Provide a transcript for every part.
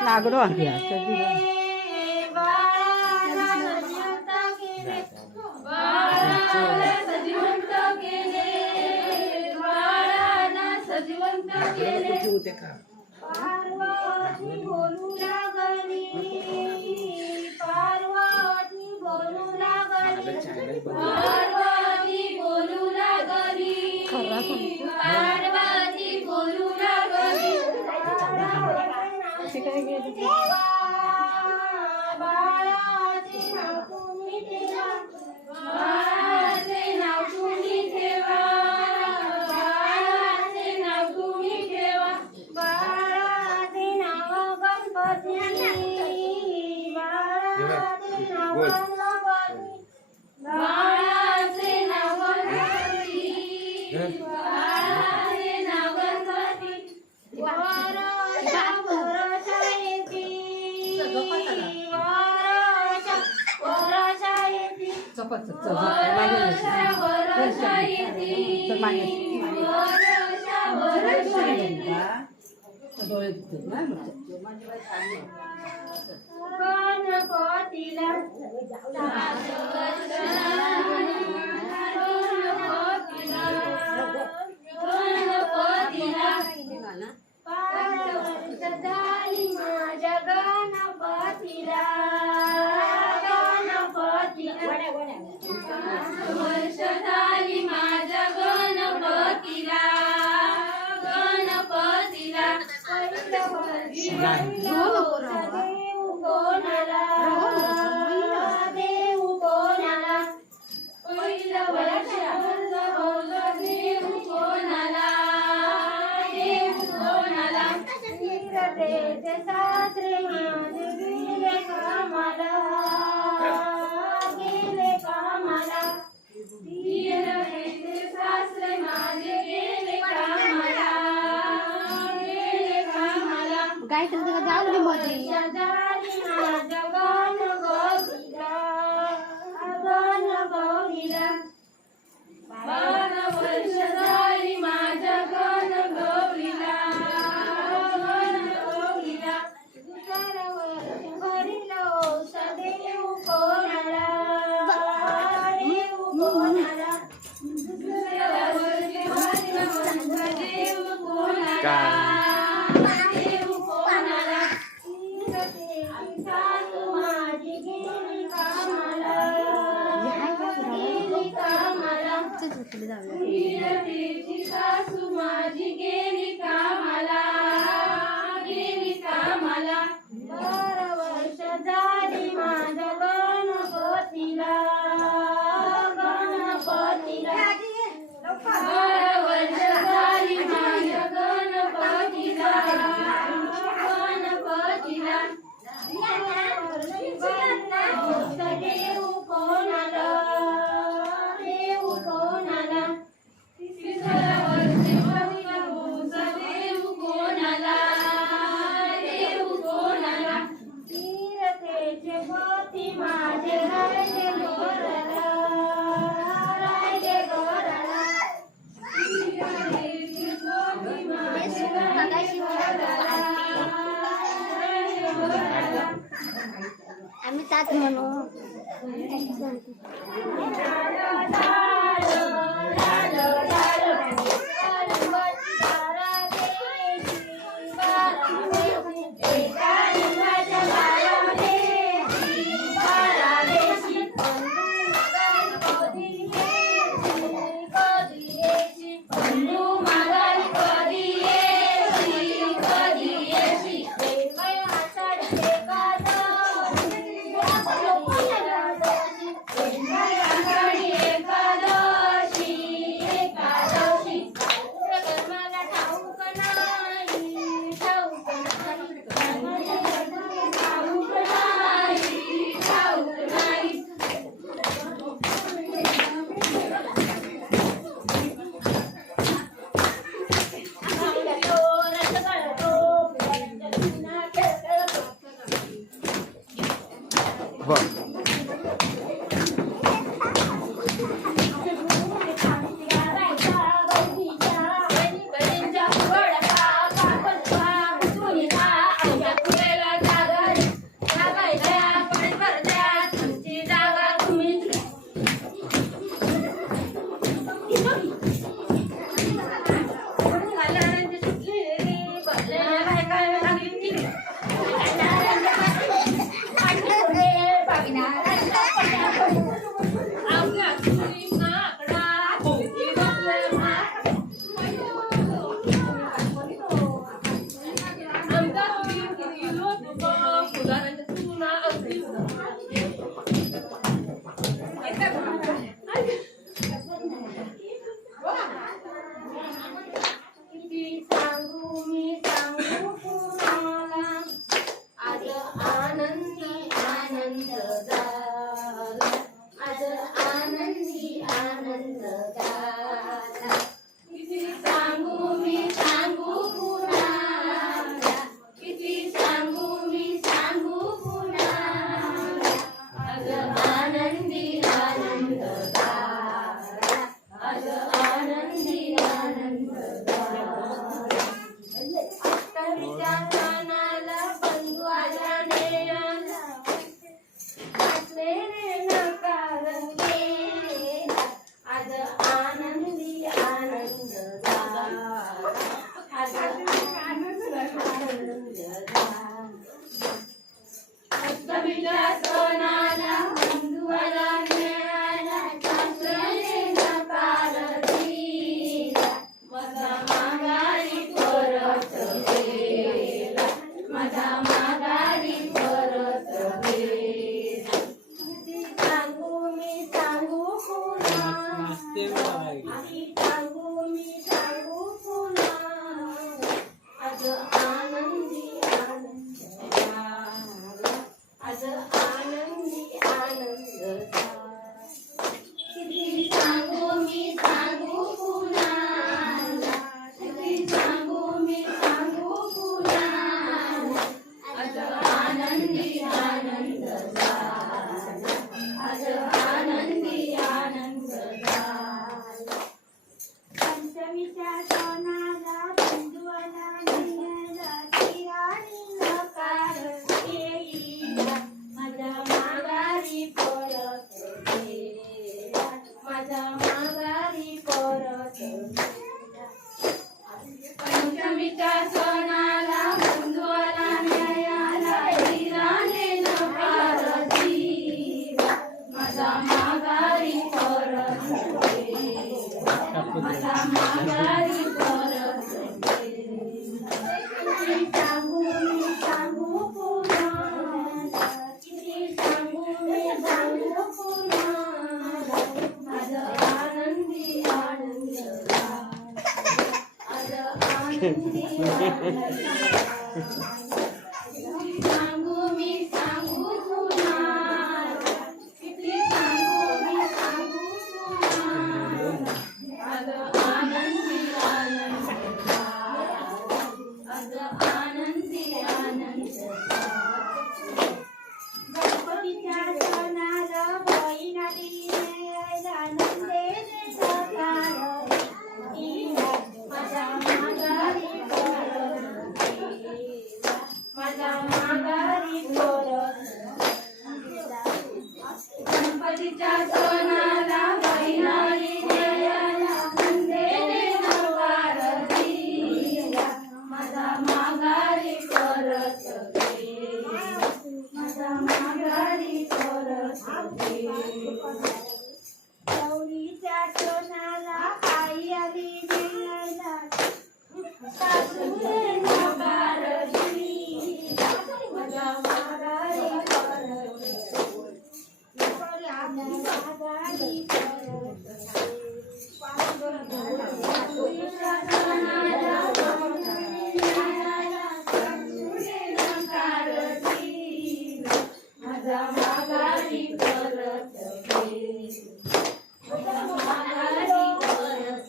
नागरो पार्वती बोलू लागली पार्वती बोलू लागली पार्वती बोलू लागली पार्वती बोलू लागली बाळाचे नाव तुम्ही ठेवा बाळाचे नाव तुम्ही ठेवा बाळाचे नाव तुम्ही ठेवा बाळाचे नाव गणपती बाळाचे नाव गणपती बाळाचे नाव गणपती बाळाचे नाव गणपती वरच्या वरच्या येती वरच्या येती वरच्या वरच्या येती वरच्या वरच्या येती गणपतीला झाली माझ्या गणपतीला गणपतीला देव कोणाला पहिलं वर्ष देव कोणाला देव कोणाला तीर्थतेचे सासरे माझे गेले कामाला तीर्थतेचे सासरे माझे गेले कामाला गायत्री तुला जाऊ मध्ये वर्ष झाली माझ्या गण गौरीला भरिलो सदैव कोणाला देव कोणाला देव कोणाला देव कोणाला सासू माझी गेली कामाला गेली कामाला तीर्थतेची सासू माझी गेली कामाला गेली कामाला 12 वर्ष झाली माझ्या गणपतीला 12 वर्ष झाली माझ्या गणपतीला देव कोणाला देव कोणाला तिसऱ्या वर्षी देव कोणाला देव कोणाला तीर्थतेचे पोती माझे राहिले गोराला तीर्थतेचे पोती माझे राहिले गोराला आम्ही तात म्हणू आनंद आनंद झाला आधी सांगू मी सांगू पुन्हा आज आनंदी आनंद झाला आज आनंदी आनंद झाला किती सांगू मी सांगू पुन्हा किती सांगू मी सांगू पुन्हा आज आनंदी आनंद झाला आज आनंदी आनंद झाला पंचमीच्या सणाला बंधुआला निघाला आणि नकार येईला माझ्या माघारी परत येईला माझ्या माघारी परत येईला पंचमीच्या सणाला बंधुआला न्यायाला हिराने नकार दिला माझा माघारी परत येईला माझा माघारी परत येईला किती सांगू मी सांगू पुन्हा किती सांगू मी सांगू पुन्हा माझा आनंदी आनंद झाला आज आनंदी आनंद झाला किती सांगू मी सांगू पुन्हा किती सांगू मी सांगू पुन्हा आज आनंदी आनंद झाला आज आनंदी आनंद झाला गणपतीच्या सणाला बहिणाली न्यायला नंदेने नकार दिला माझ्या माघारी परत येईला माझ्या माघारी परत येईला गणपतीच्या सणाला बहिणाली न्यायला नंदेने नकार दिला माझा माघारी परत येईला माझा माघारी परत येईला गौरीच्या सणाला आई आली न्यायला सासूने नकार दिला माझ्या माघारी परत येईला माघारी परत गौरीच्या सणाला बहिणाली न्यायला सासूने नकार दिला माझा माघारी परत येईला माझा माघारी परत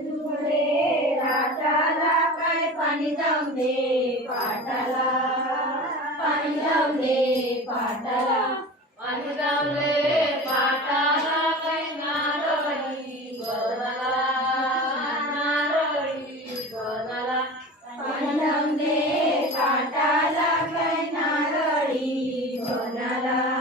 दुबळे राटाला काय पाणी जाऊन दे पाटाला पाणी जाऊन दे पाटाला पाणी जाऊन दे पाटाला काय नारळी बनाला नारळी बनाला पाणी जाऊन दे पाटाला काय नारळी बनाला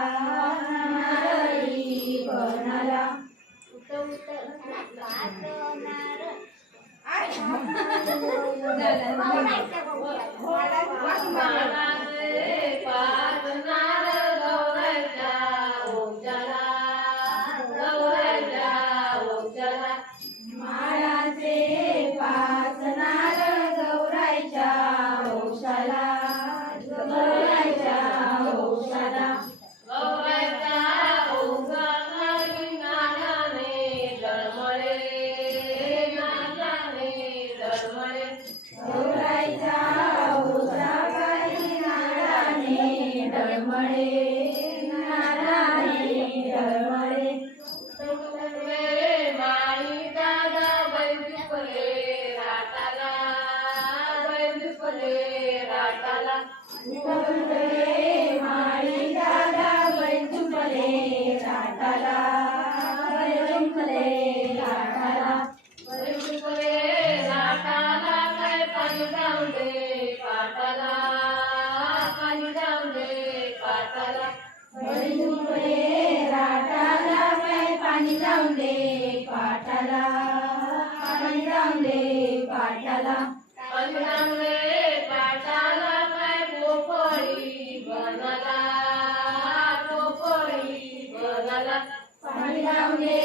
नारळी बनाला पाणी लावले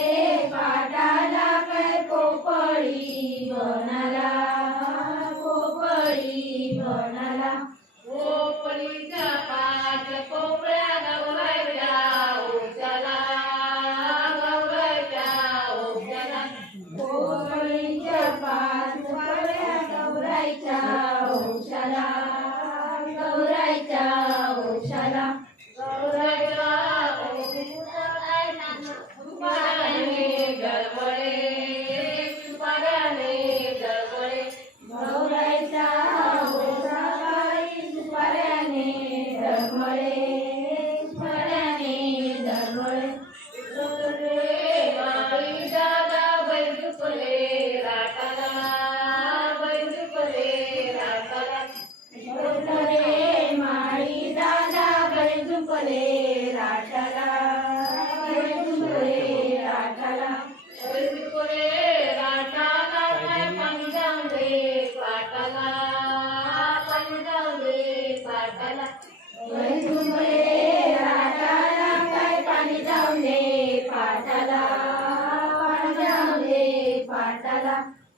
पाटाला काय पोपळी पाटाला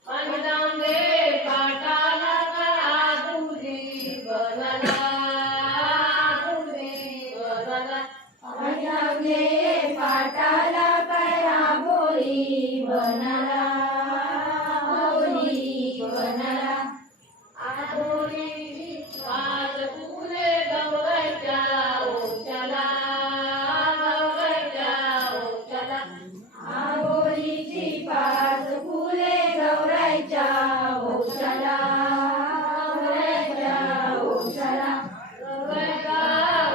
पांडुरंगे पाटाला आधुरी बनला आधुरी बनला पांडुरंगे पाटाला काय आंबोली बनाला आंबोली बनाला आधुरी पाच फुले गवळ्याच्या ओशाला गवळ्याच्या ओशाला आंबोलीची पाच फुले गौराईच्या ओशाला गौराईच्या ओशाला गवळ्याचा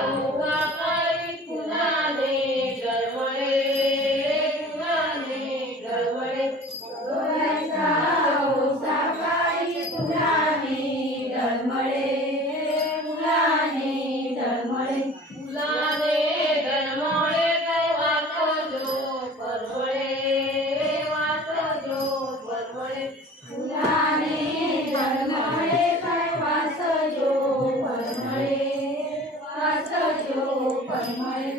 ओघा काही फुलाने गळवळे फुलाने गळवळे गौराईचा ओसा काही फुलाने डळमळे फुलाने डळमळे फुलाने गळमळे काय वासजो परवळे वासजो परवळे फुलाने डळमळे काय वासजो परमळे वासजो परमळे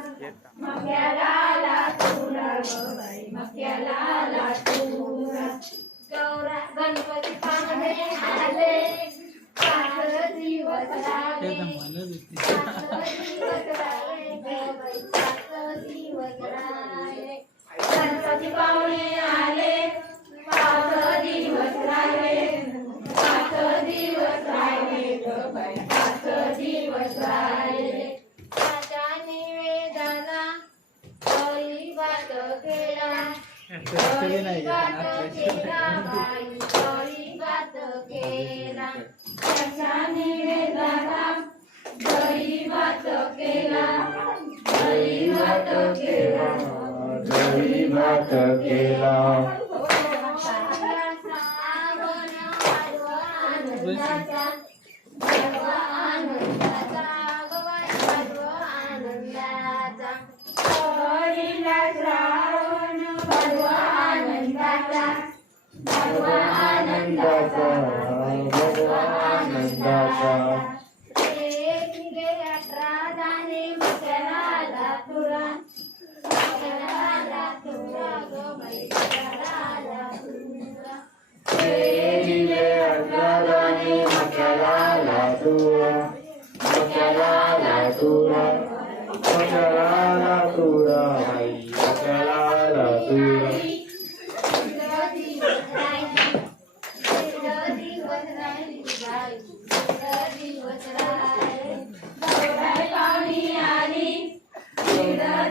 मक्याला लातुरा ग बाई मक्याला लातुरा गौरा गणपती पाहणे आले पाच दिवस राहिले पाच दिवस राहिले ग बाई पाच दिवस राहिले गणपती पाहुणे आले पाच दिवस राहिले पाच दिवस राहिले ग बाई पाच दिवस राहिले राजा निवेदना हरी बात केला हरी बात केला बाई हरी बात केला राजा निवेदना हरी बात केला हरी बात केला हरी भात केला आनंदाचा भगवा आनंदाचा दिले अकराने मक्याला लातुरा मक्याला लातुरा मक्याला लातुरा आई मक्याला लातुरा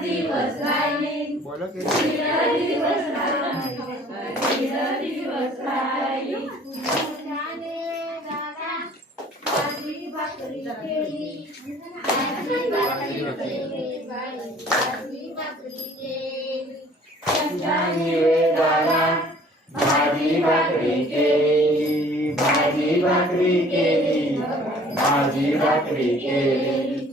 दिवस राहिले बोला की दिवस राहिले भाजी भाकरी केली भाजी भाकरी केली भाजी भाकरी केली निवेदना भाजी भाकरी केली भाजी भाकरी केली भाजी भाकरी केली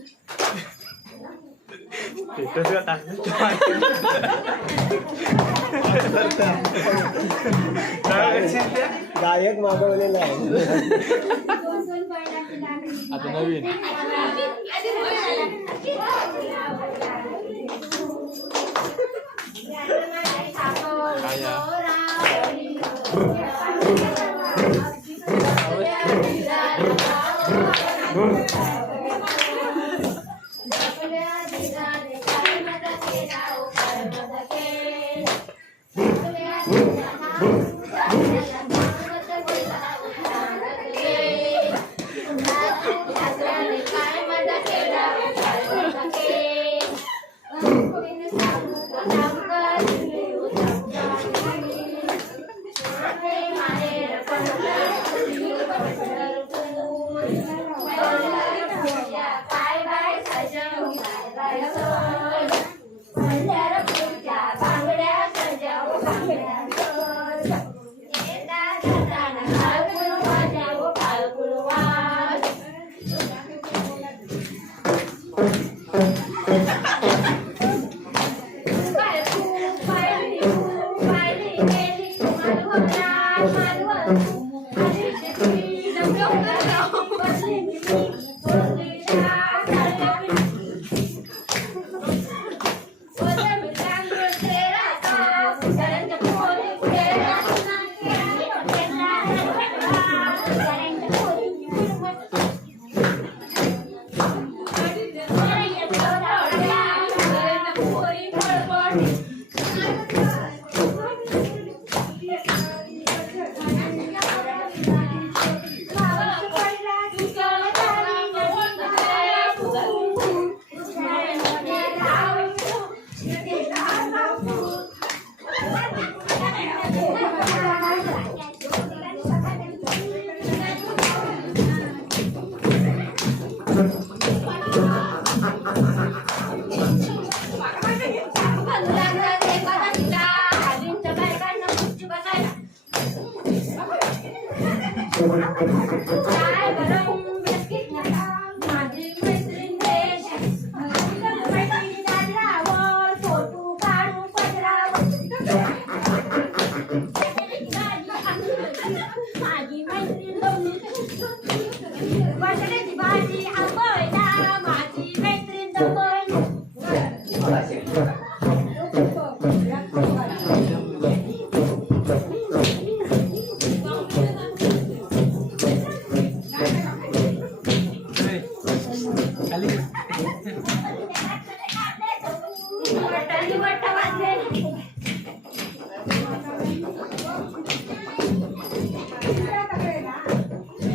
गायक मागवलेला आहे आता नवीन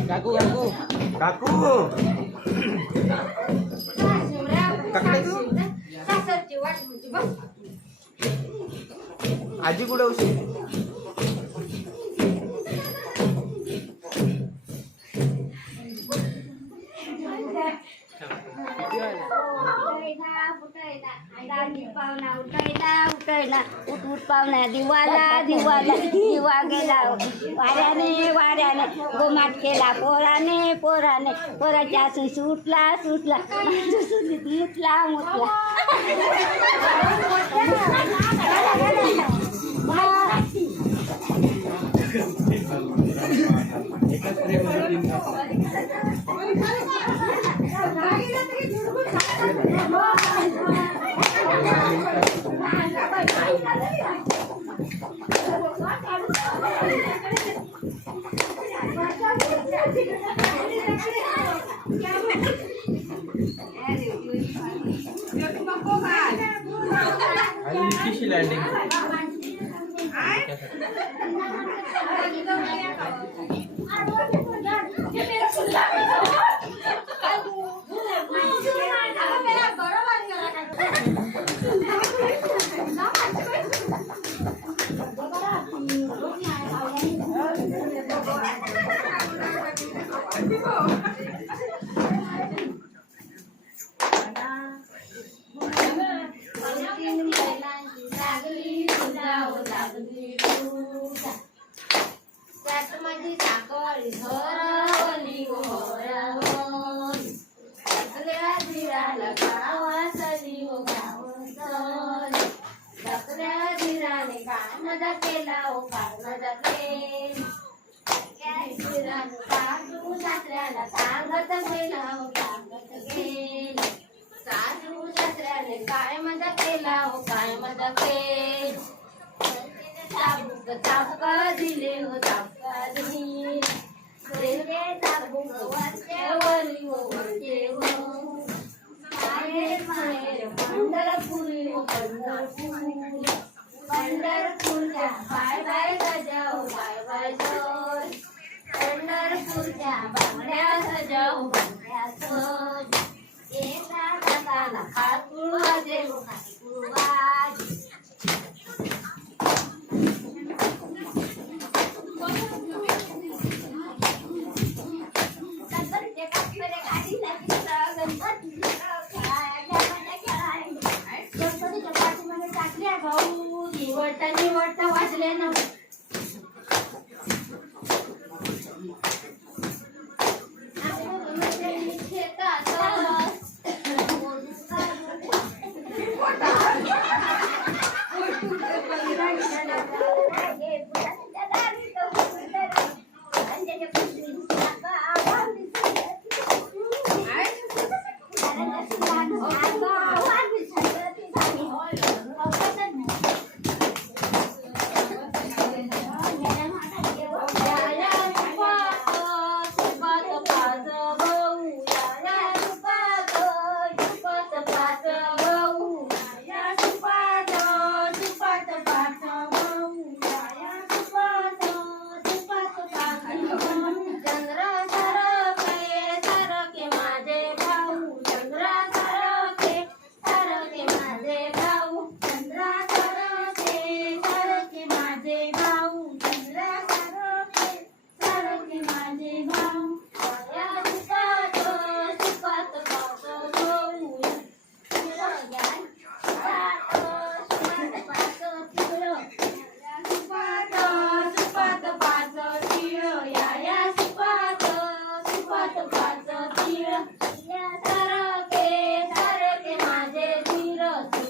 काकू काकू काकू आजी कुठे उशी पाहुणा उठायला उठ उठ पाहुणा दिवाला दिवाला दिवा गेला वाऱ्याने गोमात केला पोराने पोराच्या असून सुटला मुतला किशी लँडिंग काय मजा केला हो काय मजा केली चाबका दिले हो चाबका दिले रेल्वे चाबूक वरच्यावरी हो वरचेवर माहेर माहेर पंढरपुरी हो पंढरपूर पंढरपूरच्या बाय बाय सजाओ बाय बाय सज पंढरपूरच्या बांगड्या सजाओ बांगड्या सज येता जाताना खातूळ वाजे हो खातूळ वाज निवडता वाजले ना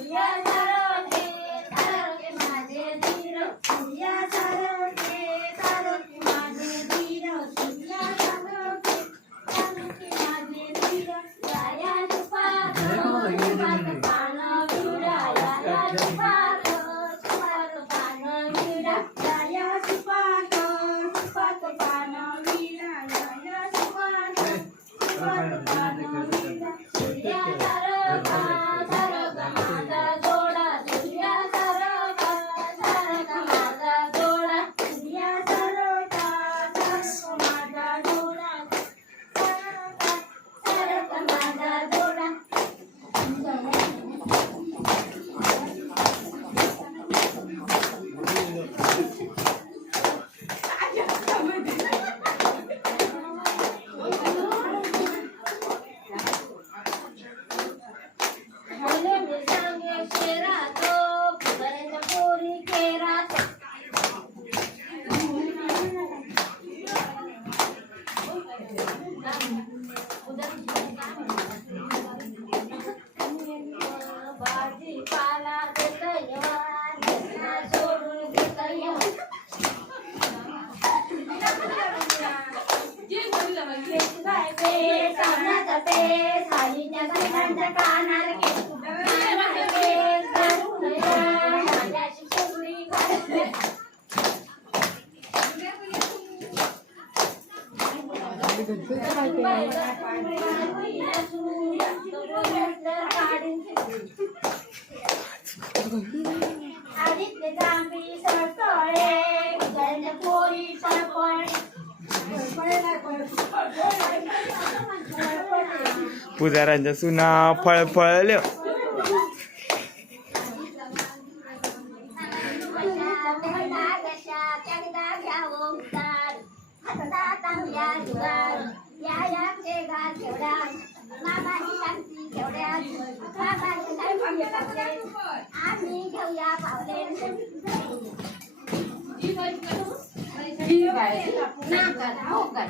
Yeah. सुपात सुपात पान विडा या सुपात सुपात पान विडा या सुपात सुपात पान विडा सूर्या सारखा सारखा माझा जोडा सूर्या सारखा सारखा माझा जोडा या सरका सरक माझा डोळा सारखा माझा जोडा बोले मी सांगे शेरातो फुगाऱ्याच्या पोरी केरातो भाजीपाला देतय वाढ सोडून देतय कानाचा पेस हालीच्या सगळ्यांच्या कानाला केस माझ्याशी फुगडी घालते आदित्य जांभी सरतळे उजळल्या पोरी सरपळे पुजाऱ्यांच्या सुना फळफळल्या आम्ही घेऊया पावले नाकात हो का